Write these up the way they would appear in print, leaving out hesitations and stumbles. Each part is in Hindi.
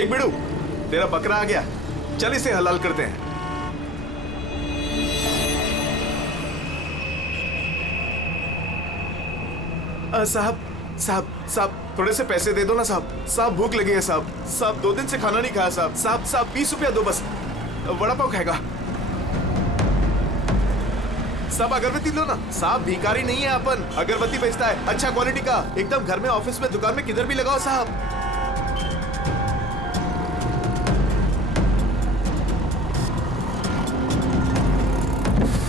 देख बिड़ू, तेरा बकरा आ गया, चल इसे हलाल करते हैं। साहब साहब साहब थोड़े से पैसे दे दो ना साहब। साहब भूख लगी है साहब। साहब 2 दिन से खाना नहीं खाया साहब। साहब साहब 20 रुपया दो बस, वड़ा पाव खाएगा। साहब अगरबत्ती लो ना साहब, भिखारी नहीं है अपन, अगरबत्ती बेचता है अच्छा क्वालिटी का, एकदम घर में, ऑफिस में, दुकान में, किधर भी लगाओ साहब।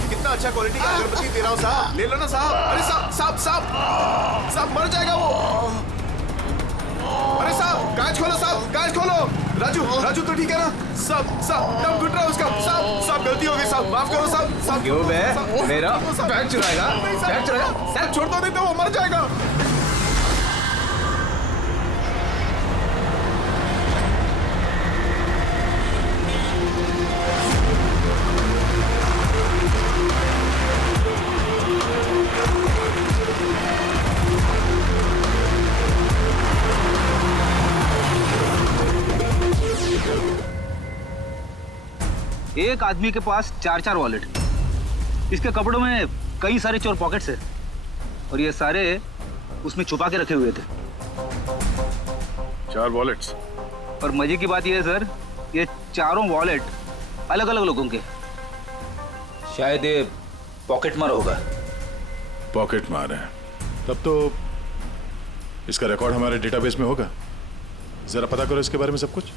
कितना अच्छा क्वालिटी का अगरबत्ती दे रहा हूँ साहब, ले लो ना साहब। अरे साहब साहब साहब साहब मर जाएगा वो। अरे साहब कांच खोलो साहब, कांच खोलो। राजू राजू तो ठीक है ना साहब? साहब दम घुट रहा है उसका साहब। साहब गलती हो गई साहब, माफ करो साहब। साहब क्यों बे? मेरा बैग चुराएगा? बैग चुराएगा? साहब छोड़ दो, नहीं तो वो मर जाएगा। एक आदमी के पास 4-4 वॉलेट, इसके कपड़ों में कई सारे चोर पॉकेट्स हैं और ये सारे उसमें छुपा के रखे हुए थे। 4 वॉलेट्स? और मजे की बात ये है सर, ये चारों वॉलेट अलग अलग लोगों के। शायद ये पॉकेट मार होगा। पॉकेट मार है? तब तो इसका रिकॉर्ड हमारे डेटाबेस में होगा। जरा पता करो इसके बारे में सब कुछ।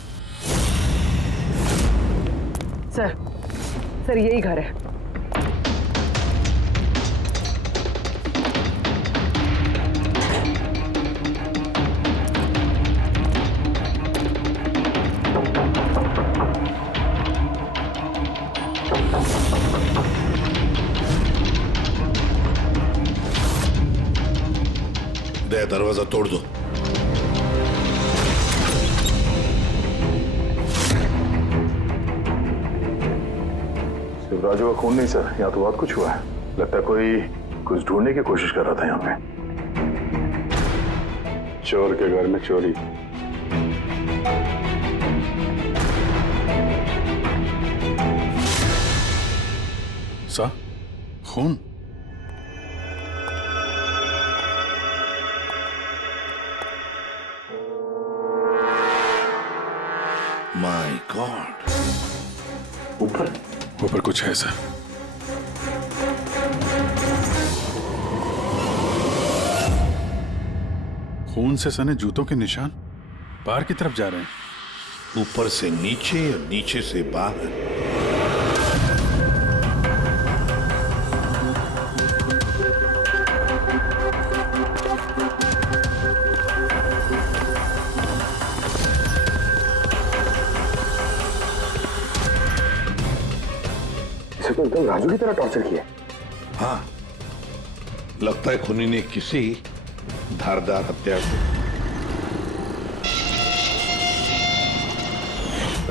सर यही घर है। दरवाजा तोड़ दो। राजू का खून नहीं सर, यहाँ तो बहुत कुछ हुआ है। लगता है कोई कुछ ढूंढने की कोशिश कर रहा था यहाँ पे। चोर के घर में चोरी। सा खून? My God. ऊपर कुछ है सर। खून से सने जूतों के निशान बाहर की तरफ जा रहे हैं। ऊपर से नीचे और नीचे से बाहर। इसे तो एकदम राजू की तरह टॉर्चर किया। हाँ, लगता है खूनी ने किसी धारदार हत्या को।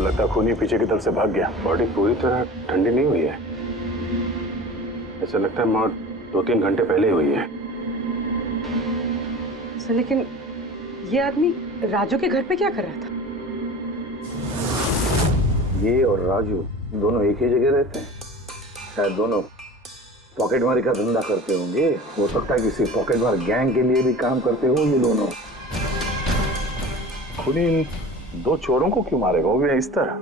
लगता है खूनी पीछे की तरफ से भाग गया। बॉडी पूरी तरह ठंडी नहीं हुई है। ऐसा लगता है मौत 2-3 घंटे पहले ही हुई है। सर लेकिन ये आदमी राजू के घर पे क्या कर रहा था? ये और राजू दोनों एक ही जगह रहते हैं। शायद दोनों पॉकेटमारी का धंधा करते होंगे। हो सकता है किसी पॉकेटमार गैंग के लिए भी काम करते हो ये दोनों। खूनी इन 2 चोरों को क्यों मारेगा, वो भी इस तरह?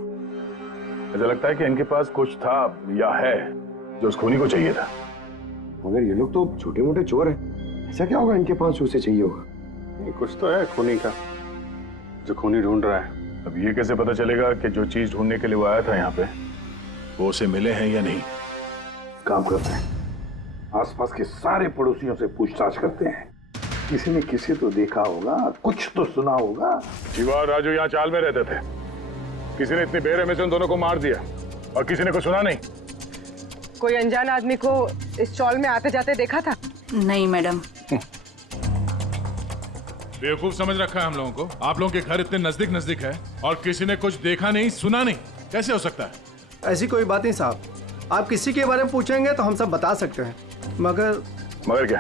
मुझे लगता है कि इनके पास कुछ था या है जो उस खूनी को चाहिए था। मगर ये लोग तो छोटे मोटे चोर हैं, ऐसा क्या होगा इनके पास उसे चाहिए होगा? कुछ तो है खूनी का जो खूनी ढूंढ रहा है। अब ये कैसे पता चलेगा कि जो चीज ढूंढने के लिए वो आया था यहाँ पे वो उसे मिले हैं या नहीं? काम करते हैं, आसपास के सारे पड़ोसियों से पूछताछ करते हैं। किसी ने किसी तो देखा होगा, कुछ तो सुना होगा। शिवा और राजू यहाँ चाल में रहते थे। किसी ने इतनी बेरहमी से उन दोनों को मार दिया और किसी ने कुछ सुना नहीं। कोई अनजान आदमी को इस चौल में आते जाते देखा था? नहीं मैडम। बेवकूफ समझ रखा है हम लोगों को। आप लोगों के घर इतने नजदीक है और किसी ने कुछ देखा नहीं, सुना नहीं, कैसे हो सकता है? ऐसी कोई बात नहीं साहब, आप किसी के बारे में पूछेंगे तो हम सब बता सकते हैं। मगर क्या?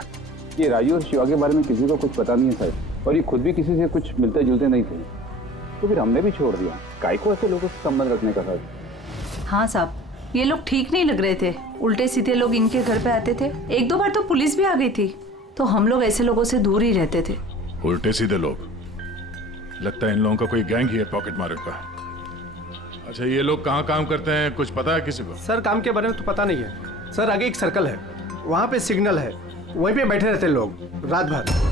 ये राजू और शिवा के बारे में किसी को कुछ पता नहीं है साहब, और ये खुद भी किसी से कुछ मिलते जुलते नहीं थे। तो फिर हमने भी छोड़ दिया। काय को ऐसे लोगों से संबंध रखने का था? हाँ साहब, ये लोग ठीक नहीं लग रहे थे। उल्टे सीधे लोग इनके घर पे आते थे। एक दो बार तो पुलिस भी आ गई थी। तो हम लोग ऐसे लोगों से दूर ही रहते थे। उल्टे सीधे लोग? लगता है इन लोगों का कोई गैंग ही है पॉकेट मार का। अच्छा, ये लोग कहाँ काम करते हैं, कुछ पता है किसी को? सर काम के बारे में तो पता नहीं है सर। आगे एक सर्कल है, वहाँ पे सिग्नल है, वहीं पे बैठे रहते लोग रात भर।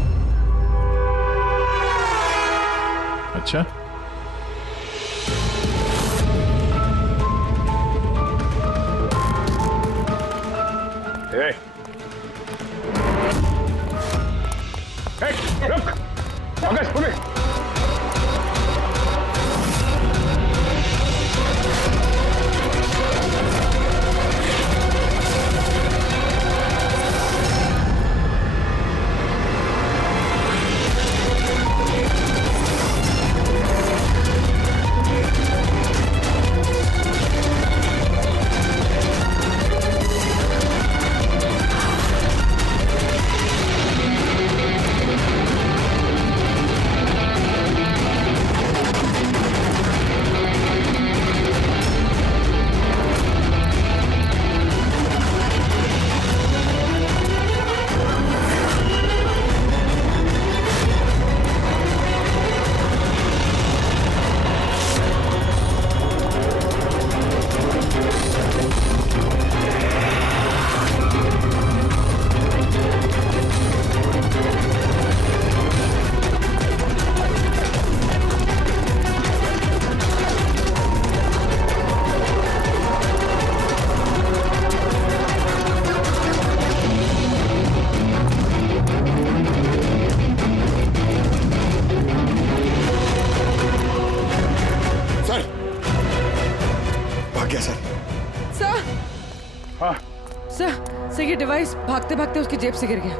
अच्छा, ए, रुक, पुलिस। सर ये डिवाइस भागते भागते उसकी जेब से गिर गया।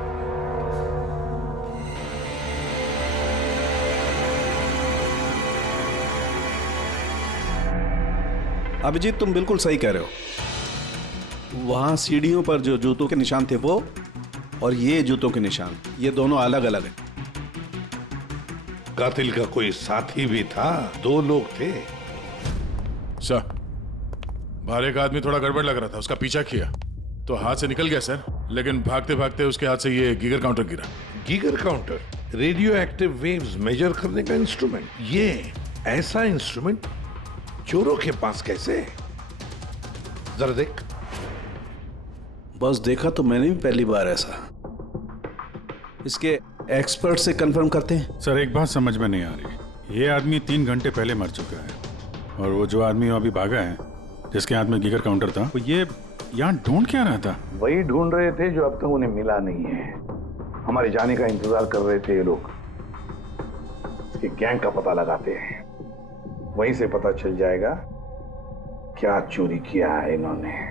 अभिजीत, तुम बिल्कुल सही कह रहे हो। वहां सीढ़ियों पर जो जूतों के निशान थे वो, और ये जूतों के निशान, ये दोनों अलग अलग हैं। कातिल का कोई साथी भी था, 2 लोग थे। सर, बाहर एक आदमी थोड़ा गड़बड़ लग रहा था, उसका पीछा किया तो हाथ से निकल गया सर, लेकिन भागते भागते उसके हाथ से ये गीगर काउंटर गिरा। Geiger counter? Radioactive waves measure करने का इंस्ट्रूमेंट? ये ऐसा इंस्ट्रूमेंट चोरों के पास कैसे? जरा देख। बस देखा तो मैंने भी पहली बार ऐसा। इसके एक्सपर्ट से कंफर्म करते हैं। सर, एक बात समझ में नहीं आ रही। ये आदमी 3 घंटे पहले मर चुका है, और वो जो आदमी अभी भागा है, जिसके हाथ में गीगर काउंटर था, वो ये यहाँ ढूंढ क्या रहा था? वही ढूंढ रहे थे जो अब तक उन्हें मिला नहीं है। हमारे जाने का इंतजार कर रहे थे ये लोग। इसके गैंग का पता लगाते हैं, वहीं से पता चल जाएगा क्या चोरी किया है इन्होंने।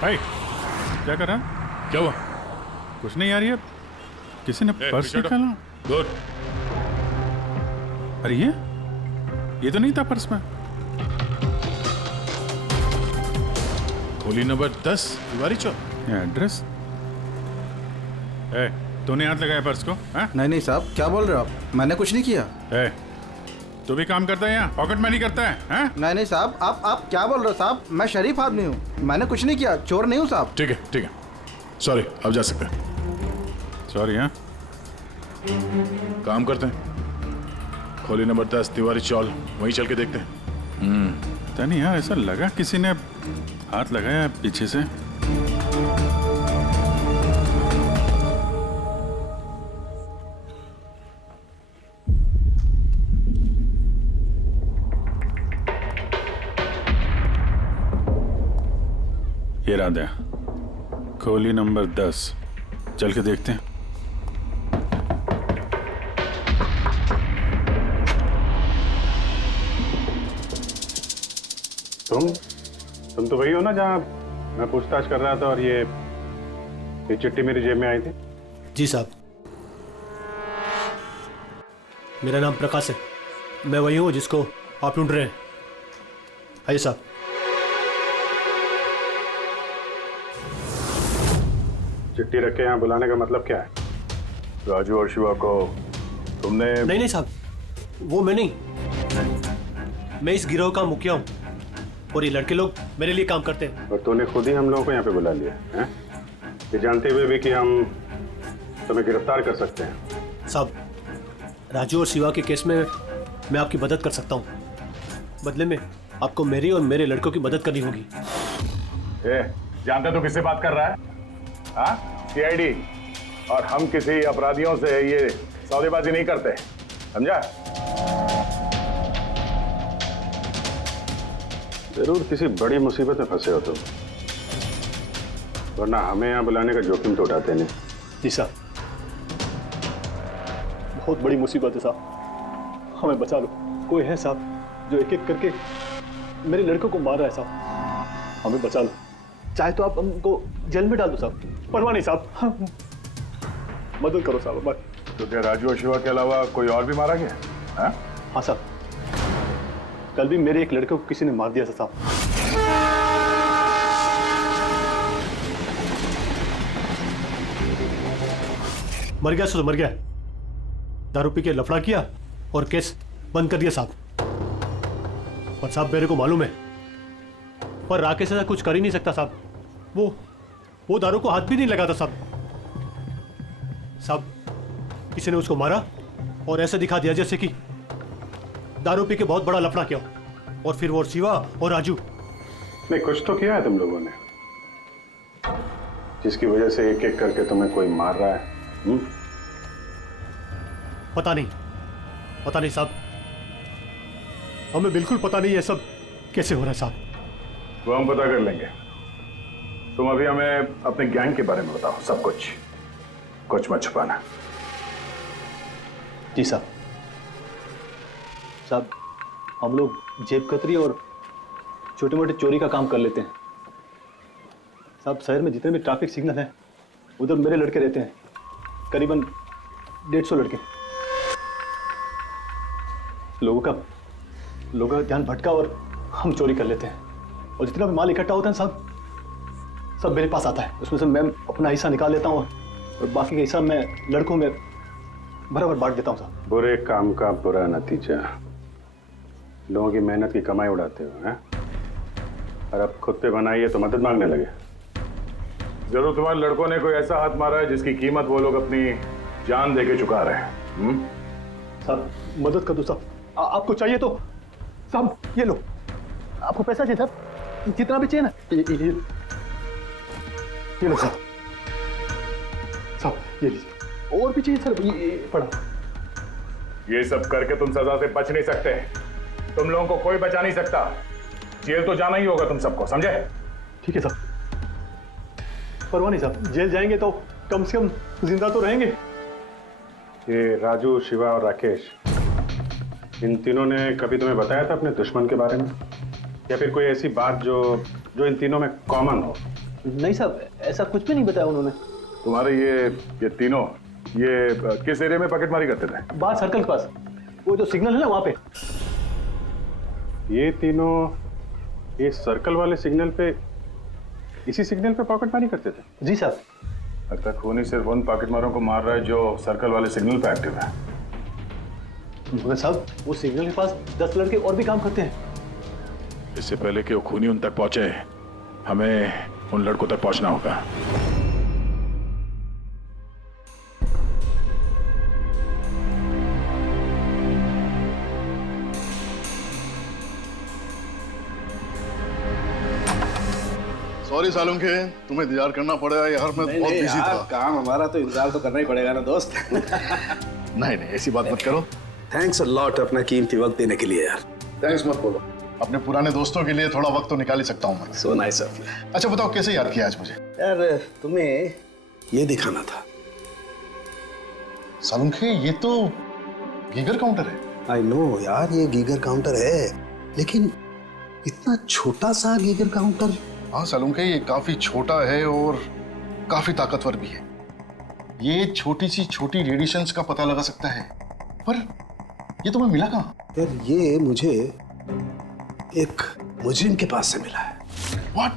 भाई, क्या कर रहा है? क्या हुआ? कुछ नहीं यार, ये किसी ने पर्स निकाला। गुड। अरे ये तो नहीं था पर्स में। खोली नंबर 10 तिवारी चौक। ये एड्रेस? तूने हाथ लगाया पर्स को? नहीं नहीं साहब, क्या बोल रहे हो आप? मैंने कुछ नहीं किया। तू भी काम करता है यहाँ? पॉकेट मनी करता है? नहीं नहीं साहब, आप क्या बोल रहे हो साहब? मैं शरीफ आदमी हूँ, मैंने कुछ नहीं किया, चोर नहीं हूँ साहब। ठीक है, सॉरी, अब जा सकते हैं। सॉरी। हाँ, काम करते हैं, खोली नंबर 10 तिवारी चौल, वहीं चल के देखते हैं। पता नहीं यार, ऐसा लगा किसी ने हाथ लगाया पीछे से। ये राधा, खोली नंबर 10, चल के देखते हैं। तुम तो वही हो ना जहाँ मैं पूछताछ कर रहा था और ये चिट्ठी मेरी जेब में आई थी? जी साहब, मेरा नाम प्रकाश है। मैं वही हूँ जिसको आप ढूंढ रहे हैं। आइए साहब। चिट्ठी रख के यहाँ बुलाने का मतलब क्या है? राजू और शिवा को तुमने? नहीं साहब, वो मैं नहीं। मैं इस गिरोह का मुखिया हूँ और ये लड़के लोग मेरे लिए काम करते हैं। और तूने खुद ही हम लोगों को यहाँ पे बुला लिया है, ये जानते हुए भी कि हम तुम्हें गिरफ्तार कर सकते हैं। साहब, राजू और शिवा के केस में मैं आपकी मदद कर सकता हूँ। बदले में आपको मेरी और मेरे लड़कों की मदद करनी होगी। जानते तो किससे बात कर रहा है? हाँ, सीआईडी। और हम किसी अपराधियों से ये सौदेबाजी नहीं करते, समझा? जरूर किसी बड़ी मुसीबत में फंसे हो तुम, वरना हमें यहाँ बुलाने का जोखिम तो उठाते नहीं। जी साहब, बहुत बड़ी मुसीबत है साहब, हमें बचा लो। कोई है साहब जो एक एक करके मेरे लड़कों को मार रहा है साहब, हमें बचा लो। चाहे तो आप हमको जेल में डाल दो साहब, परवाह नहीं साहब, मदद करो साहब। तो क्या राजू और शिवा के अलावा कोई और भी मारा गया? हाँ साहब, कल भी मेरे एक लड़के को किसी ने मार दिया था साहब। मर गया सो मर गया, दारू पी के लफड़ा किया और केस बंद कर दिया साहब। और साहब मेरे को मालूम है, पर राकेश ऐसा कुछ कर ही नहीं सकता साहब। वो दारू को हाथ भी नहीं लगाता साहब। साहब, किसी ने उसको मारा और ऐसा दिखा दिया जैसे कि दारू पी के बहुत बड़ा लफड़ा किया, और फिर वो शिवा और राजू। नहीं, कुछ तो किया है तुम लोगों ने, जिसकी वजह से एक एक करके तुम्हें कोई मार रहा है। पता नहीं साहब, हमें बिल्कुल पता नहीं ये सब कैसे हो रहा है साहब। वो हम पता कर लेंगे। तुम अभी हमें अपने गैंग के बारे में बताओ, सब कुछ मत छुपाना। जी साहब। साहब, हम लोग जेब कतरी और छोटे मोटे चोरी का काम कर लेते हैं साहब। शहर में जितने भी ट्रैफिक सिग्नल हैं उधर मेरे लड़के रहते हैं, करीबन 150 लड़के। लोगों का ध्यान भटका और हम चोरी कर लेते हैं, और जितना भी माल इकट्ठा होता है साहब, सब मेरे पास आता है। उसमें से मैं अपना हिस्सा निकाल लेता हूँ और बाकी का हिस्सा मैं लड़कों में बराबर बांट देता हूँ साहब। बुरे काम का बुरा नतीजा, लोगों की मेहनत की कमाई उड़ाते हो हैं? और अब खुद पे बनाई है तो मदद मांगने लगे। जरूर तुम्हारे लड़कों ने कोई ऐसा हाथ मारा है जिसकी कीमत वो लोग अपनी जान देके चुका रहे हैं। साहब, मदद कर दो साहब। आपको चाहिए तो साहब ये लो, आपको पैसा चाहिए साहब, जितना भी चाहिए ना ये लो साहब। साहब ये लीजिए, और भी चाहिए सर, ये पड़ा। ये सब करके तुम सजा से बच नहीं सकते, तुम लोगों को कोई बचा नहीं सकता। जेल तो जाना ही होगा तुम सबको, समझे? ठीक है साहब, परवाह नहीं साहब, जेल जाएंगे तो कम से कम जिंदा तो रहेंगे। ये राजू, शिवा और राकेश, इन तीनों ने कभी तुम्हें बताया था अपने दुश्मन के बारे में, या फिर कोई ऐसी बात जो इन तीनों में कॉमन हो? नहीं साहब, ऐसा कुछ भी नहीं बताया उन्होंने। तुम्हारे ये तीनों ये किस एरिया में पॉकेटमारी करते थे? बाहर सर्कल के पास, वो जो सिग्नल है ना वहां पे। ये तीनों ये सर्कल वाले सिग्नल पे, इसी सिग्नल पे पॉकेटमारी करते थे? जी साहब। लगता है खूनी सिर्फ उन पॉकेटमारों को मार रहा है जो सर्कल वाले सिग्नल पे एक्टिव है। मगर साहब, वो सिग्नल के पास 10 लड़के और भी काम करते हैं। इससे पहले कि वो खूनी उन तक पहुंचे, हमें उन लड़कों तक पहुंचना होगा। सॉरी सालुंखे, तुम्हें इंतजार करना पड़ेगा यार, मैं बहुत बिजी था। काम हमारा तो इंतजार तो करना ही पड़ेगा ना दोस्त। नहीं ऐसी बात मत करो। थैंक्स अ लॉट अपना कीमती वक्त देने के लिए यार। थैंक्स मत बोलो, अपने पुराने दोस्तों के लिए थोड़ा वक्त तो निकाल ही सकता हूँ मैं। So nice of you. अच्छा बताओ, कैसे याद किया आज मुझे? यार तुम्हें ये दिखाना था। सालुंखे, ये तो गीगर काउंटर है। आई नो यार, ये गीगर काउंटर है, लेकिन इतना छोटा सा गीगर काउंटर? हाँ सालुंखे, ये काफी छोटा है और काफी ताकतवर भी है। ये छोटी सी छोटी रेडिएशंस का पता लगा सकता है। पर ये तुम्हें मिला कहाँ? यार ये मुझे एक मुजरिम के पास से मिला है। What?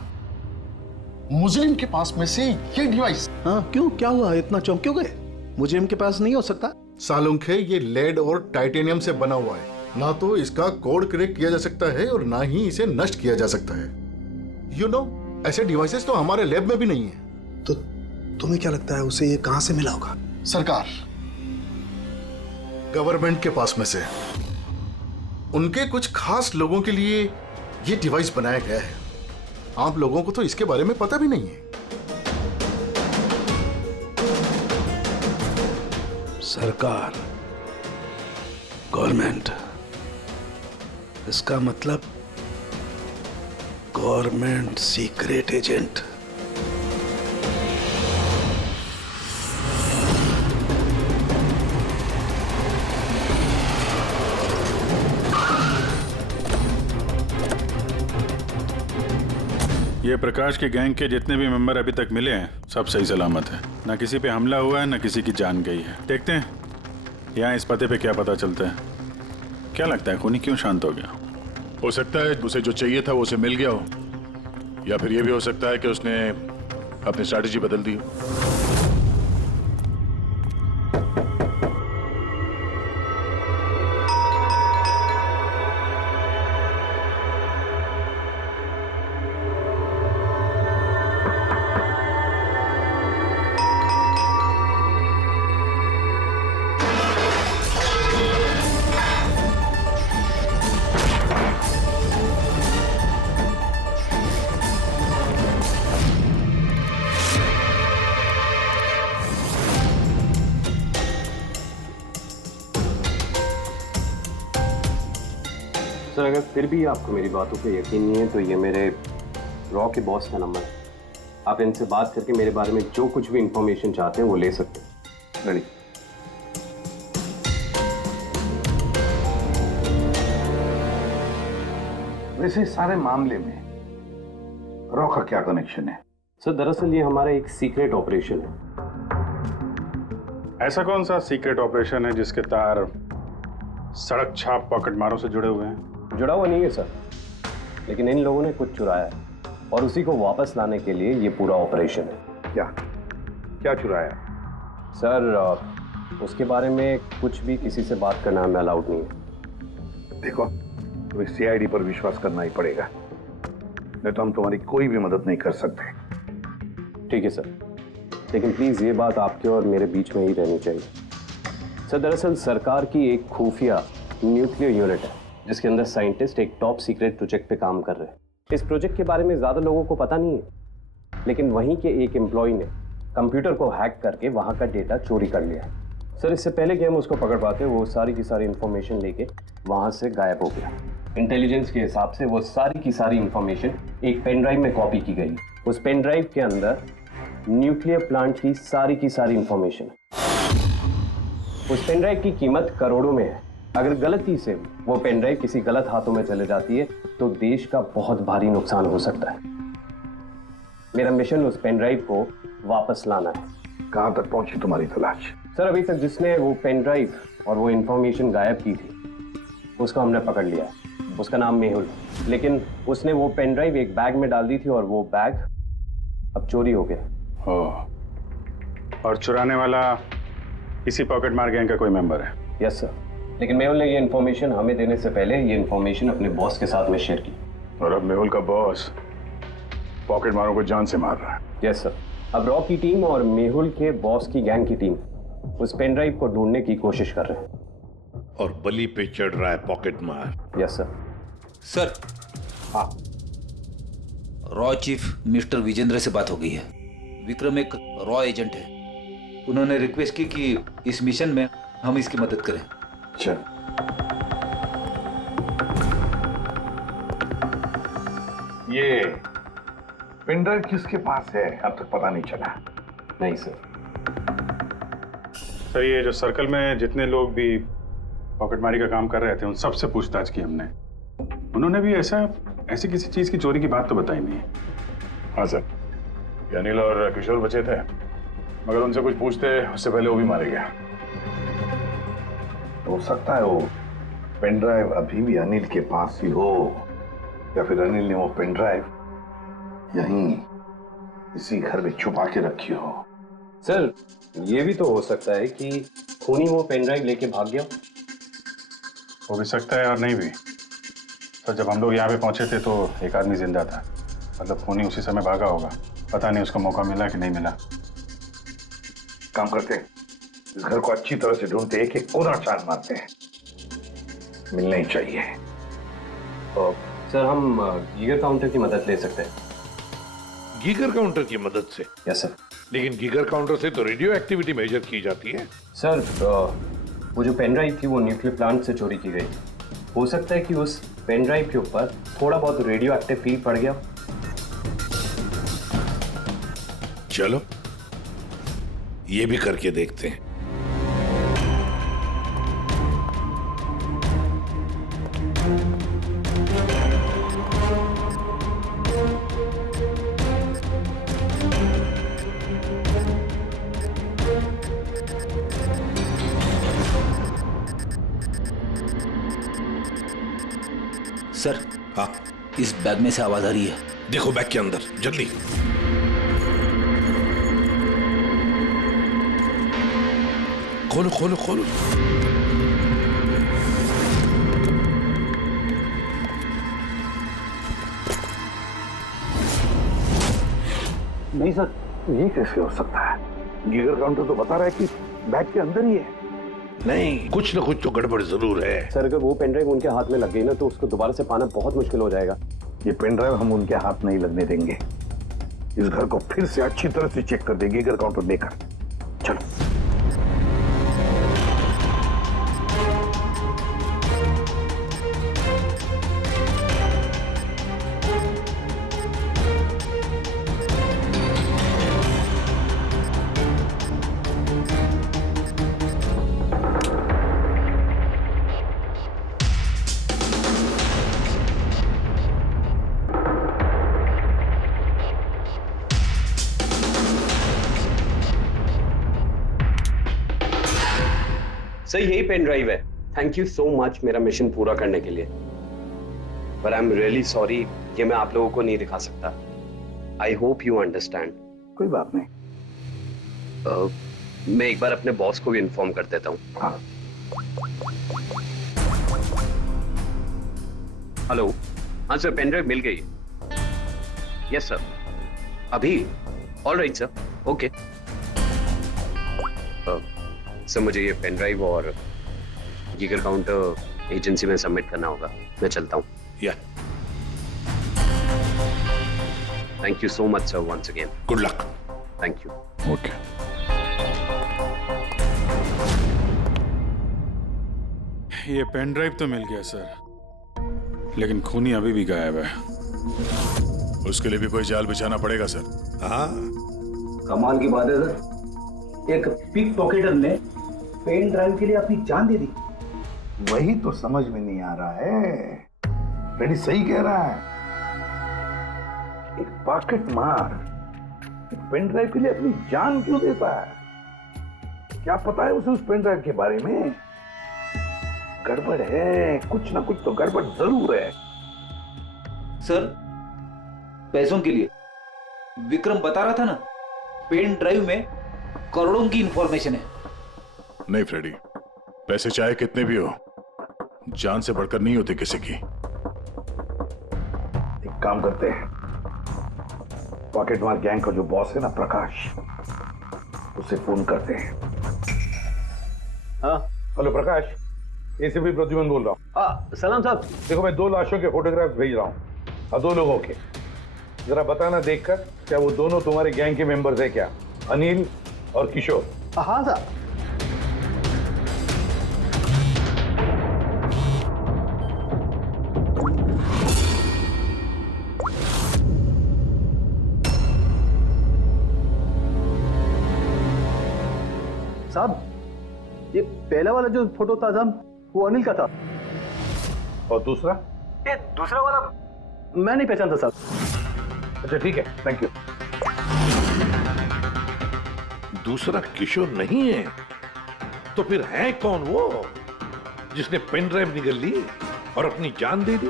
मुजरिम के पास में से ये डिवाइस? हाँ, क्यों, क्या हुआ? इतना चौंक क्यों गए? मुजरिम के पास नहीं हो सकता? सालुंखे, ये लेड और टाइटेनियम से बना हुआ है। ना तो इसका कोड क्रैक किया जा सकता है और ना ही इसे नष्ट किया जा सकता है। You know, ऐसे डिवाइसेस तो हमारे लैब में भी नहीं है। तो तुम्हें क्या लगता है उसे ये कहां से मिला होगा? सरकार, गवर्नमेंट के पास में से उनके कुछ खास लोगों के लिए ये डिवाइस बनाया गया है। आप लोगों को तो इसके बारे में पता भी नहीं है। सरकार, गवर्नमेंट, इसका मतलब गवर्नमेंट सीक्रेट एजेंट। ये प्रकाश के गैंग के जितने भी मेंबर अभी तक मिले हैं सब सही सलामत है। ना किसी पे हमला हुआ है, ना किसी की जान गई है। देखते हैं यहाँ इस पते पे क्या पता चलता है। क्या लगता है खूनी क्यों शांत हो गया? हो सकता है उसे जो चाहिए था वो उसे मिल गया हो, या फिर ये भी हो सकता है कि उसने अपनी स्ट्रैटेजी बदल दी हो। सर, अगर फिर भी आपको मेरी बातों पे यकीन नहीं है तो ये मेरे रॉ के बॉस का नंबर है। आप इनसे बात करके मेरे बारे में जो कुछ भी इंफॉर्मेशन चाहते हैं वो ले सकते हैं। रेडी? वैसे इस सारे मामले में रॉ का क्या कनेक्शन है? सर, दरअसल ये हमारा एक सीक्रेट ऑपरेशन है। ऐसा कौन सा सीक्रेट ऑपरेशन है जिसके तार सड़क छाप पॉकेट मारों से जुड़े हुए हैं? जुड़ा हुआ नहीं है सर, लेकिन इन लोगों ने कुछ चुराया है और उसी को वापस लाने के लिए ये पूरा ऑपरेशन है। क्या क्या चुराया? सर, उसके बारे में कुछ भी किसी से बात करना हमें अलाउड नहीं है। देखो, तुम्हें सीआईडी पर विश्वास करना ही पड़ेगा, नहीं तो हम तुम्हारी कोई भी मदद नहीं कर सकते। ठीक है सर, लेकिन प्लीज ये बात आपके और मेरे बीच में ही रहनी चाहिए। सर, दरअसल सरकार की एक खुफिया न्यूक्लियर यूनिट है जिसके अंदर साइंटिस्ट एक टॉप सीक्रेट प्रोजेक्ट पे काम कर रहे हैं। इस प्रोजेक्ट के बारे में ज्यादा लोगों को पता नहीं है, लेकिन वहीं के एक एम्प्लॉय ने कंप्यूटर को हैक करके वहां का डेटा चोरी कर लिया। सर, इससे पहले कि हम उसको पकड़ पाते वो सारी की सारी इंफॉर्मेशन लेके वहां से गायब हो गया। इंटेलिजेंस के हिसाब से वो सारी की सारी इंफॉर्मेशन एक पेन ड्राइव में कॉपी की गई। उस पेन ड्राइव के अंदर न्यूक्लियर प्लांट की सारी इंफॉर्मेशन। उस पेन ड्राइव की कीमत करोड़ों में है। अगर गलती से वो पेन ड्राइव किसी गलत हाथों में चले जाती है तो देश का बहुत भारी नुकसान हो सकता है। मेरा मिशन उस पेन ड्राइव को वापस लाना है। कहां तक पहुंची तुम्हारी तलाश? सर, अभी तक जिसने वो पेन ड्राइव और वो इंफॉर्मेशन गायब की थी उसको हमने पकड़ लिया। उसका नाम मेहुल, लेकिन उसने वो पेन ड्राइव एक बैग में डाल दी थी और वो बैग अब चोरी हो गया। और चुराने वाला इसी पॉकेट मार गैंग का कोई मेंबर है? यस सर, लेकिन मेहुल ने ये इन्फॉर्मेशन हमें देने से पहले ये इन्फॉर्मेशन अपने बॉस के साथ में शेयर की। और अब मेहुल का बॉस पॉकेट मारों को जान से मार रहा है। यस सर, अब रॉ की टीम और मेहुल के बॉस की गैंग की टीम उस पेन ड्राइव को ढूंढने की कोशिश कर रहे हैं। और बलि पे चढ़ रहा है पॉकेट मार। Yes sir. सर, हाँ, रॉ चीफ मिस्टर विजेंद्र से बात हो गई है। विक्रम एक रॉ एजेंट है। उन्होंने रिक्वेस्ट की कि इस मिशन में हम इसकी मदद करें। अच्छा, ये पेन ड्राइव किसके पास है अब तक पता नहीं चला? नहीं सर। सर, ये जो सर्कल में जितने लोग भी पॉकेटमारी का काम कर रहे थे उन सबसे पूछताछ की हमने। उन्होंने भी ऐसी किसी चीज की चोरी की बात तो बताई नहीं है। हाँ सर, ये अनिल और किशोर बचे थे, मगर उनसे कुछ पूछते उससे पहले वो भी मारे गया। हो सकता है वो पेन ड्राइव अभी भी अनिल के पास ही हो, या फिर अनिल ने वो पेन ड्राइव यहीं इसी घर में छुपा के रखी हो। सर ये भी तो हो सकता है कि खूनी वो पेन ड्राइव लेके भाग गया। हो भी सकता है और नहीं भी। तो जब हम लोग यहाँ पे पहुंचे थे तो एक आदमी जिंदा था, मतलब खूनी उसी समय भागा होगा। पता नहीं उसको मौका मिला कि नहीं मिला। काम करते हैं, इस घर को अच्छी तरह से ढूंढते, एक एक कोना छान मारते हैं, मिलना ही चाहिए। तो सर हम गीगर काउंटर की मदद ले सकते हैं। गीगर काउंटर की मदद से? Yes sir. लेकिन गीगर काउंटर से तो रेडियो एक्टिविटी मेजर की जाती है। सर वो जो पेन ड्राइव थी वो न्यूक्लियर प्लांट से चोरी की गई। हो सकता है कि उस पेन ड्राइव के ऊपर थोड़ा बहुत रेडियो एक्टिव फील पड़ गया। चलो ये भी करके देखते हैं। सर, हाँ, इस बैग में से आवाज आ रही है। देखो बैग के अंदर, जल्दी। खोलो खोलो खोलो। नहीं सर, ये कैसे हो सकता है? गीगर काउंटर तो बता रहा है कि बैग के अंदर ही है। नहीं, कुछ ना कुछ तो गड़बड़ जरूर है। सर अगर वो पेन ड्राइव उनके हाथ में लग गई ना तो उसको दोबारा से पाना बहुत मुश्किल हो जाएगा। ये पेन ड्राइव हम उनके हाथ नहीं लगने देंगे। इस घर को फिर से अच्छी तरह से चेक कर देंगे गीगर काउंटर देकर। चलो। सर यही पेन ड्राइव है। थैंक यू सो मच मेरा मिशन पूरा करने के लिए। पर आई एम रियली सॉरी, ये मैं आप लोगों को नहीं दिखा सकता। I hope you understand. कोई बात नहीं। मैं एक बार अपने बॉस को भी इन्फॉर्म कर देता हूँ। हाँ। हेलो, हाँ सर, पेन ड्राइव मिल गई। यस सर, अभी। All right sir, okay. Sir मुझे ये पेन ड्राइव और गीगर काउंटर एजेंसी में सबमिट करना होगा। मैं चलता हूँ। या thank you so much sir once again. Good luck. Thank you. Okay. ये पेन ड्राइव तो मिल गया सर, लेकिन खूनी अभी भी गायब है। उसके लिए भी कोई जाल बिछाना पड़ेगा सर। हाँ, कमाल की बात है सर, एक पिक पॉकेटर ने पेन ड्राइव के लिए अपनी जान दे दी। वही तो समझ में नहीं आ रहा है। रेडी सही कह रहा है। एक पॉकेट मार एक पेन ड्राइव के लिए अपनी जान क्यों देता है? क्या पता है उसे उस पेन ड्राइव के बारे में? गड़बड़ है, कुछ ना कुछ तो गड़बड़ जरूर है। सर पैसों के लिए विक्रम बता रहा था ना, पेन ड्राइव में करोड़ों की इंफॉर्मेशन है। नहीं फ्रेडी, पैसे चाहे कितने भी हो, जान से बढ़कर नहीं होते किसी की। एक काम करते हैं, पॉकेट मार गैंग का जो बॉस है ना प्रकाश, उसे फोन करते हैं। हाँ हेलो प्रकाश, एसीपी प्रद्युमन बोल रहा हूँ। सलाम साहब। देखो मैं 2 लाशों के फोटोग्राफ भेज रहा हूँ और 2 लोगों के। जरा बताना देखकर क्या वो दोनों तुम्हारे गैंग के मेंबर्स है क्या? अनिल और किशोर। हाँ साहब। साहब ये पहला वाला जो फोटो था साहब वो अनिल का था। और दूसरा? ये दूसरा वाला मैं नहीं पहचानता साहब। अच्छा ठीक है, थैंक यू। दूसरा किशोर नहीं है तो फिर है कौन वो जिसने पेन ड्राइव निकल ली और अपनी जान दे दी?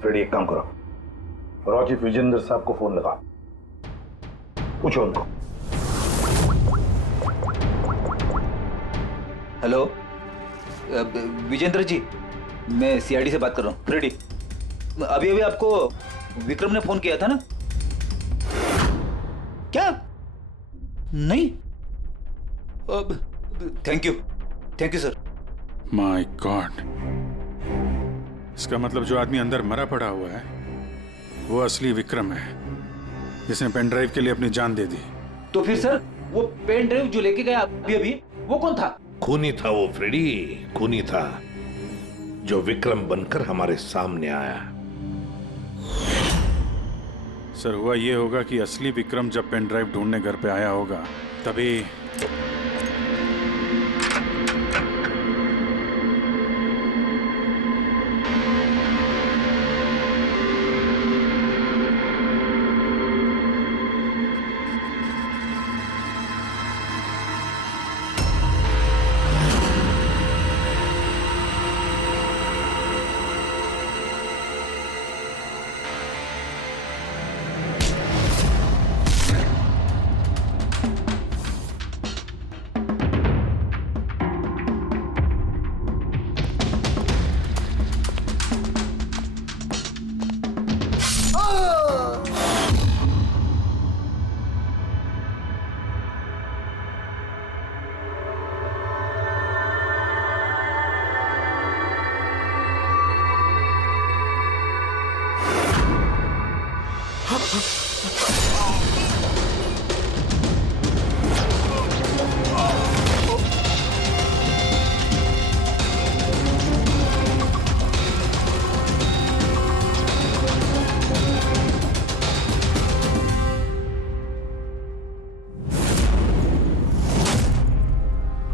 फ्रेडी, एक काम करो, रॉकी विजेंद्र साहब को फोन लगा, पूछो उनको। हेलो विजेंद्र जी, मैं सीआईडी से बात कर रहा हूँ। फ्रेडी, अभी अभी आपको विक्रम ने फोन किया था ना? क्या? नहीं? Thank you sir. My God, इसका मतलब जो आदमी अंदर मरा पड़ा हुआ है वो असली विक्रम है, जिसने पेन ड्राइव के लिए अपनी जान दे दी। तो फिर सर वो पेन ड्राइव जो लेके गया अभी अभी, वो कौन था? खूनी था वो फ्रेडी, खूनी था, जो विक्रम बनकर हमारे सामने आया। सर हुआ ये होगा कि असली विक्रम जब पेन ड्राइव ढूंढने घर पे आया होगा तभी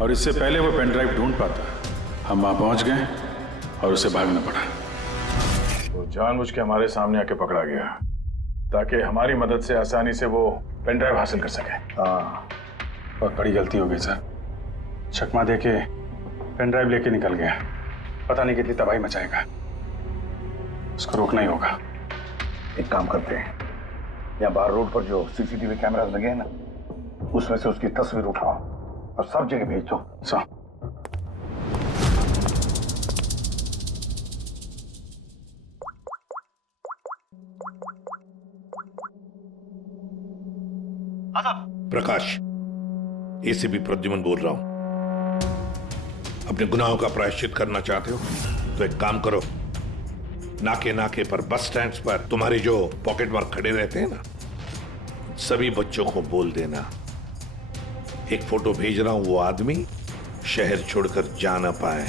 और इससे पहले वो पेन ड्राइव ढूंढ पाता, हम वहां पहुंच गए और उसे भागना पड़ा। वो जानबूझ के हमारे सामने आके पकड़ा गया ताकि हमारी मदद से आसानी से वो पेन ड्राइव हासिल कर सके। हाँ, बहुत बड़ी गलती हो गई सर। चकमा दे के पेन ड्राइव लेके निकल गया, पता नहीं कितनी तबाही मचाएगा। उसको रोकना ही होगा। एक काम करते हैं, यहाँ बाहर रोड पर जो सीसीटीवी कैमरास लगे हैं ना, उसमें से उसकी तस्वीर उठाओ और सब जगह भेज दो। सर प्रकाश, एसीपी प्रद्युमन बोल रहा हूं। अपने गुनाहों का प्रायश्चित करना चाहते हो तो एक काम करो, नाके नाके पर, बस स्टैंड पर तुम्हारे जो पॉकेट मार खड़े रहते हैं ना, सभी बच्चों को बोल देना एक फोटो भेज रहा हूं, वो आदमी शहर छोड़कर जा ना पाए।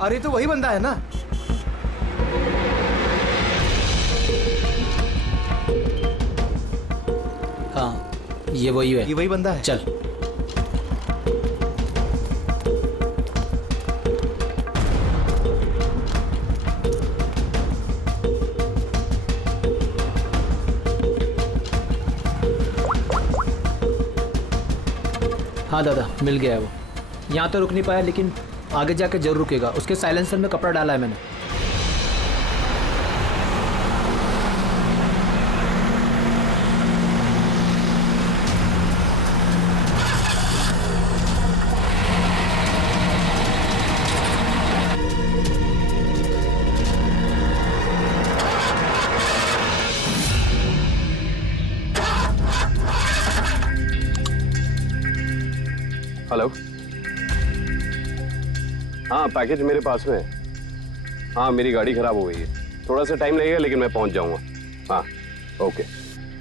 अरे तो वही बंदा है ना? हाँ, ये वही है। ये वही बंदा है। चल। हाँ दादा, मिल गया है वो। यहाँ तो रुक नहीं पाया, लेकिन आगे जाके जरूर रुकेगा। उसके साइलेंसर में कपड़ा डाला है मैंने। हेलो। हाँ, पैकेज मेरे पास में है। हाँ, मेरी गाड़ी खराब हो गई है, थोड़ा सा टाइम लगेगा लेकिन मैं पहुंच जाऊंगा। हाँ, ओके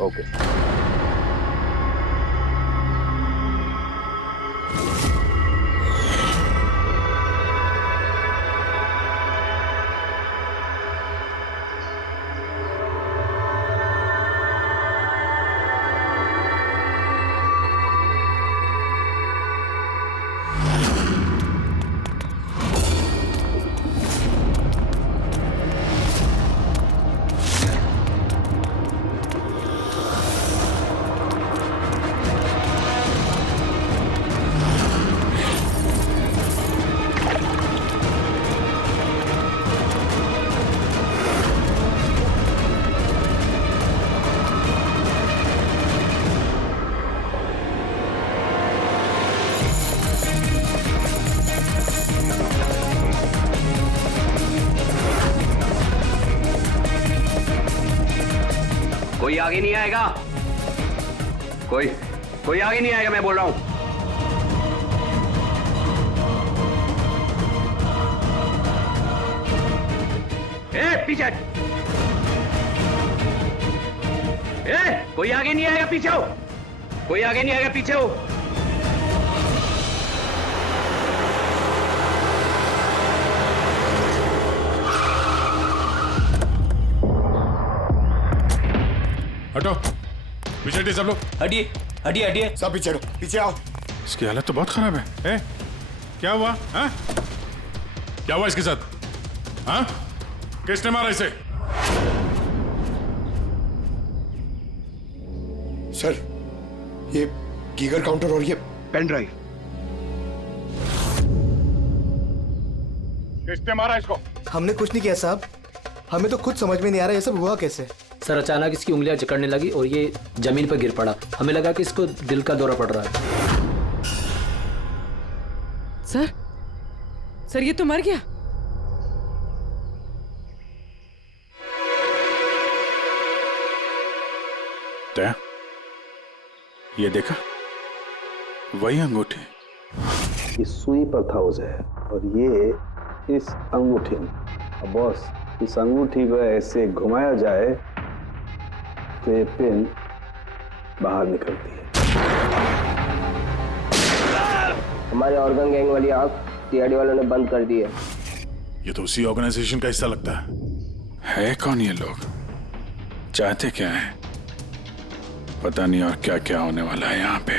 ओके। कोई आगे नहीं आएगा, कोई आगे नहीं आएगा, मैं बोल रहा हूं। पीछे, कोई आगे नहीं आएगा, पीछे हो। कोई आगे नहीं आएगा, पीछे हो। हटो, पीछे हटिए सब लोग। हटिए हटिए हटिए, सब पीछे हटो, पीछे आओ। इसकी हालत तो बहुत खराब है। क्या हुआ? हाँ? क्या हुआ इसके साथ? हाँ? किसने मारा इसे? सर, ये गीगर काउंटर और ये पेन ड्राइव। किसने मारा इसको? हमने कुछ नहीं किया साहब, हमें तो खुद समझ में नहीं आ रहा ये सब हुआ कैसे। सर, अचानक इसकी उंगलियां जकड़ने लगी और ये जमीन पर गिर पड़ा। हमें लगा कि इसको दिल का दौरा पड़ रहा है। सर ये तो मर गया। क्या? ये देखा? वही अंगूठी। इस सुई पर था उसे और ये इस अंगूठी में। अब बॉस, इस अंगूठी को ऐसे घुमाया जाए तो ये पिन बाहर निकलती है। हमारे ऑर्गन गैंग वाली आंख सीआईडी वालों ने बंद कर दी है। ये तो उसी ऑर्गेनाइजेशन का हिस्सा लगता है कौन ये लोग? चाहते क्या है? पता नहीं और क्या क्या होने वाला है यहाँ पे।